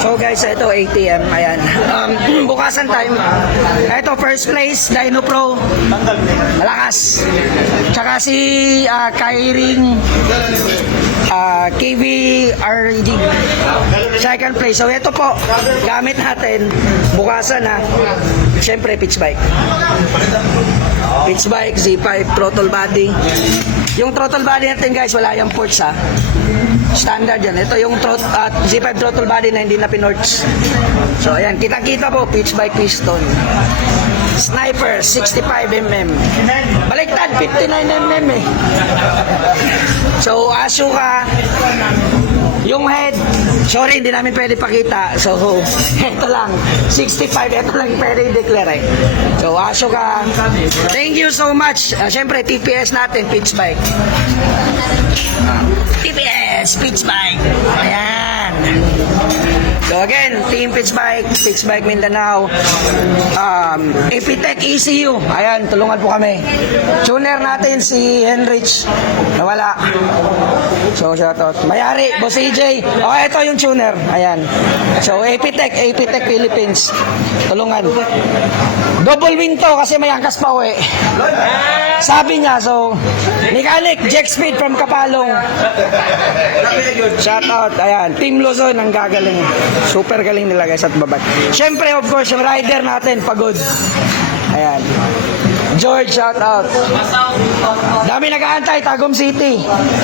So guys, ito ATM, ayan. Bukasan time. Ito first place, Dino Pro. Malakas. Tsaka si Kairing KVRD. Second place. So ito po, gamit natin. Bukasan ha. Siyempre, pitch bike. Pitch bike, Z5, throttle body. Yung throttle body natin guys, wala yung ports ha. Standard yan. Ito yung Z5 throttle body na hindi na pinorts. So ayan, kitang-kita po, pitch bike piston. Sniper, 65mm. Baliktad, 59mm eh. So, Asuka, yung head, sorry, hindi namin pwede pakita. So, ito lang, 65, ito lang pwede i-declare eh. So, Asuka, thank you so much. Siyempre, TPS natin, pitch bike. TPS, pitch bike. Ayan. So again, Team Pitch Bike Mindanao, Epitech ECU, ayan, tulungan po kami. Tuner natin si Henrich, nawala. So shoutout. Mayari, Boss AJ. Oh, ito yung tuner, ayan. So Epitech Philippines, tulungan. Double wing to kasi may angkas pa uwi. Sabi niya, so mechanic, Jack Speed from Kapalong. Shoutout, ayan. Team Luzon ang gagaling. Super galing nila guys at babad. Siyempre, of course, yung rider natin, pagod. Ayan. George, shout out. Dami nag-aantay, Tagum City.